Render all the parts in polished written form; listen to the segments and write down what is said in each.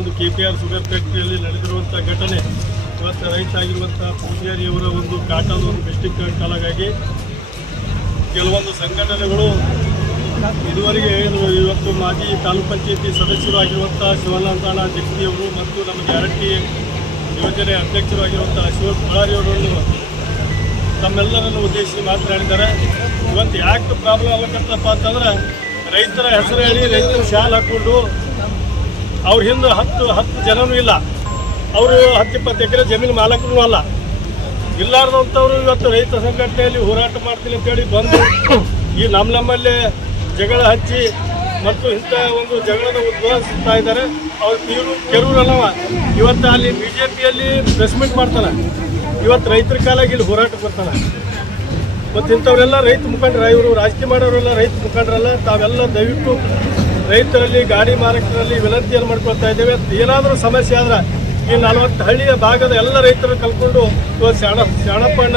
ಒಂದು KPR sugar ಫ್ಯಾಕ್ಟ್ರಿಯಲ್ಲಿ ನಡೆದಿರುವಂಥ ಘಟನೆ ಇವತ್ತು ರೈತ ಆಗಿರುವಂಥ ಪೂಜಾರಿಯವರ ಒಂದು ಕಾಟದ ಒಂದು ಮಿಸ್ಟೇಕ್ ಕಾಲಾಗಿ ಕೆಲವೊಂದು ಸಂಘಟನೆಗಳು ಇದುವರೆಗೆ ಇವತ್ತು ಮಾಜಿ ತಾಲೂಕು ಪಂಚಾಯತಿ ಸದಸ್ಯರು ಆಗಿರುವಂಥ ಶಿವನಾಂತಣ್ಣ ಜಗತಿಯವರು ಮತ್ತು ನಮ್ಮ ಗ್ಯಾರಂಟಿ ಯೋಜನೆ ಅಧ್ಯಕ್ಷರು ಆಗಿರುವಂಥ ಅಶ್ವಥ್ ಬಳ್ಳಾರಿಯವರನ್ನು ತಮ್ಮೆಲ್ಲರನ್ನು ಉದ್ದೇಶಿಸಿ ಮಾತನಾಡಿದ್ದಾರೆ. ಇವತ್ತು ಯಾಕೆ ಪ್ರಾಬ್ಲಮ್ ಆಗಬೇಕಂತಪ್ಪ ಅಂತಂದ್ರೆ ರೈತರ ಹೆಸರು ಹೇಳಿ ರೈತರ ಶಾಲ್ ಹಾಕ್ಕೊಂಡು ಅವ್ರ ಹಿಂದೆ ಹತ್ತು ಜನನೂ ಇಲ್ಲ, ಅವರು 10-20 ಎಕರೆ ಜಮೀನು ಮಾಲಕರೂ ಅಲ್ಲ. ಇಲ್ಲಾರ್ದಂಥವ್ರು ಇವತ್ತು ರೈತ ಸಂಘಟನೆಯಲ್ಲಿ ಹೋರಾಟ ಮಾಡ್ತೀನಿ ಅಂತೇಳಿ ಬಂದು ಈ ನಮ್ಮಲ್ಲೇ ಜಗಳ ಹಚ್ಚಿ ಮತ್ತು ಇಂಥ ಒಂದು ಜಗಳದ ಉದ್ಭವಿಸ್ತಾ ಇದ್ದಾರೆ. ಅವ್ರು ಕೆರೂರಲ್ಲವ ಇವತ್ತು ಅಲ್ಲಿ BJPಯಲ್ಲಿ ಪ್ರೆಸ್ ಮೀಟ್ ಮಾಡ್ತಾನೆ, ಇವತ್ತು ರೈತರ ಕಾಲಾಗಿ ಇಲ್ಲಿ ಹೋರಾಟಕ್ಕೆ ಬರ್ತಾನೆ. ಮತ್ತು ಇಂಥವರೆಲ್ಲ ರೈತ ಮುಖಂಡರ, ಇವರು ರಾಜಕೀಯ ಮಾಡೋರೆಲ್ಲ ರೈತ ಮುಖಂಡರಲ್ಲ. ತಾವೆಲ್ಲ ದಯವಿಟ್ಟು ರೈತರಲ್ಲಿ ಗಾಡಿ ಮಾಲಕರಲ್ಲಿ ವಿನಂತಿಯನ್ನು ಮಾಡ್ಕೊಳ್ತಾ ಇದ್ದೇವೆ. ಏನಾದರೂ ಸಮಸ್ಯೆ ಆದ್ರೆ ಈ 40 ಹಳ್ಳಿಯ ಭಾಗದ ಎಲ್ಲ ರೈತರು ಕಲ್ಕೊಂಡು ಇವತ್ತು ಶಾಣಪ್ಪಣ್ಣ,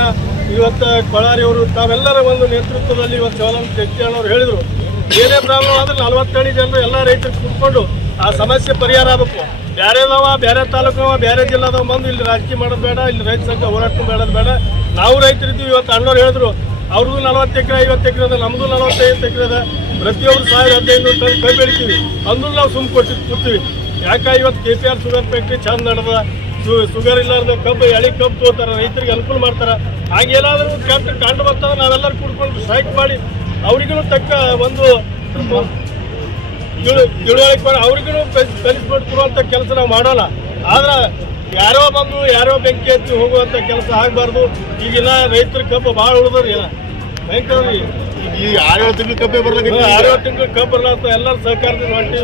ಇವತ್ತು ಬಳ್ಳಾರಿಯವರು ತಾವೆಲ್ಲರ ಒಂದು ನೇತೃತ್ವದಲ್ಲಿ ಇವತ್ತು ಶಿವಾನಂದ ಜಗತಿಯಣ್ಣವ್ರು ಹೇಳಿದರು, ಏನೇ ಪ್ರಾಬ್ಲಮ್ ಆದರೆ 40 ಹಳ್ಳಿ ಜನರು ಎಲ್ಲ ರೈತರು ಕೂತ್ಕೊಂಡು ಆ ಸಮಸ್ಯೆ ಪರಿಹಾರ ಆಗಬೇಕು. ಬೇರೆದವ ಬೇರೆ ತಾಲೂಕವ ಬೇರೆ ಜಿಲ್ಲಾದವ ಬಂದು ಇಲ್ಲಿ ರಾಜಕೀಯ ಮಾಡೋದು ಬೇಡ, ಇಲ್ಲಿ ರೈತ ಸಂಘ ಹೋರಾಟ ಬೇಡೋದು ಬೇಡ. ನಾವು ರೈತರಿದ್ದೀವಿ. ಇವತ್ತು ಅಣ್ಣವ್ರು ಹೇಳಿದ್ರು ಅವ್ರದ್ದು 40 ಎಕರೆ 50 ಎಕರೆ ಅದ, ನಮ್ಮದು 45 ಎಕರೆ ಅದ, ಪ್ರತಿಯೊಬ್ಬರು 1500 ಟನ್ ಕೈ ಬೆಳಿತೀವಿ ಅಂದ್ರೂ ನಾವು ಕೂಡ್ತೀವಿ. ಯಾಕೆ ಇವತ್ತು KPR ಶುಗರ್ ಫ್ಯಾಕ್ಟ್ರಿ ಚಂದ ನಡೆದ, ಶುಗರ್ ಇಲ್ಲಾರ್ದ ಕಬ್ಬು ಎಳಿ ಕಬ್ಬು ತೋತಾರೆ, ರೈತರಿಗೆ ಅನುಕೂಲ ಮಾಡ್ತಾರೆ. ಹಾಗೇನಾದರೂ ಕಂಡು ಬರ್ತದೆ ನಾವೆಲ್ಲರೂ ಕೂಡ್ಕೊಂಡು ಸ್ಟ್ರೈಕ್ ಮಾಡಿ ಅವ್ರಿಗೂ ತಕ್ಕ ಒಂದು ತಿಳುವಳಿಕೆ ಮಾಡಿ ಅವ್ರಿಗೂ ಬೆನಿಫಿಟ್ ಕೊಡುವಂಥ ಕೆಲಸ ನಾವು ಮಾಡೋಲ್ಲ. ಆದ್ರೆ ಯಾರೋ ಬಂದು ಯಾರೋ ಬೆಂಕಿ ಹಚ್ಚಿ ಹೋಗುವಂಥ ಕೆಲಸ ಆಗಬಾರ್ದು. ಈಗಿನ ರೈತರ ಕಬ್ಬು ಭಾಳ ಉಳಿದ್ರಿ, ಭಯಂಕರ. ಈ 6 ತಿಂಗಳು ಕಬ್ಬೆ ಬರ್ಲಿಕ್ಕೆ 6 ತಿಂಗಳು ಕಬ್ಬು ಬರ್ಲಾಗ್ತದೆ. ಎಲ್ಲರೂ ಸಹಕಾರದಿಂದ ಹೊಂಟಿ